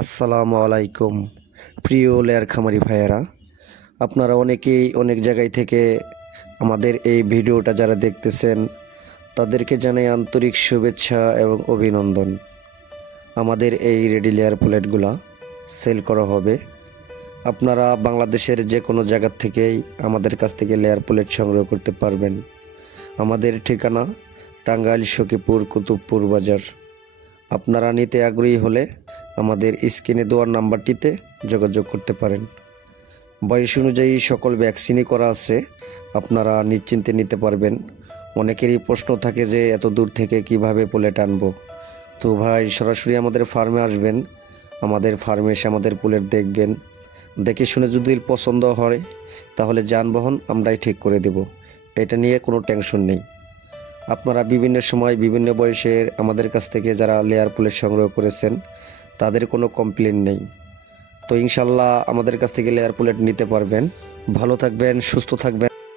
আসসালামু আলাইকুম প্রিয় লেয়ার খামারি ভাইয়েরা, আপনারা অনেকেই অনেক জায়গায় থেকে আমাদের এই ভিডিওটা যারা দেখতেছেন তাদেরকে জানাই আন্তরিক শুভেচ্ছা এবং অভিনন্দন। আমাদের এই রেডি লেয়ার প্লেটগুলা সেল করা হবে। আপনারা বাংলাদেশের যে কোনো জায়গার থেকেই আমাদের কাছ থেকে লেয়ার প্লেট সংগ্রহ করতে পারবেন। আমাদের ঠিকানা টাঙ্গাইল সখীপুর কুতুবপুর বাজার। আপনারা নিতে আগ্রহী হলে আমাদের স্ক্রিনে দেওয়ার নাম্বারটিতে যোগাযোগ করতে পারেন। বয়স অনুযায়ী সকল ভ্যাকসিনই করা আছে, আপনারা নিশ্চিন্তে নিতে পারবেন। অনেকেরই প্রশ্ন থাকে যে এত দূর থেকে কিভাবে পোলেট আনবো। তো ভাই, সরাসরি আমাদের ফার্মে আসবেন, আমাদের ফার্মে এসে আমাদের পোলেট দেখবেন। দেখে শুনে যদি পছন্দ হয় তাহলে যানবাহন আমরাই ঠিক করে দেব, এটা নিয়ে কোনো টেনশন নেই। আপনারা বিভিন্ন সময় বিভিন্ন বয়সের আমাদের কাছ থেকে যারা লেয়ার পোলেট সংগ্রহ করেছেন তাদের কোনো কমপ্লেন নেই। তো ইনশাল্লাহ আমাদের কাছ থেকে লেয়ার পোলেট নিতে পারবেন। ভালো থাকবেন, সুস্থ থাকবেন।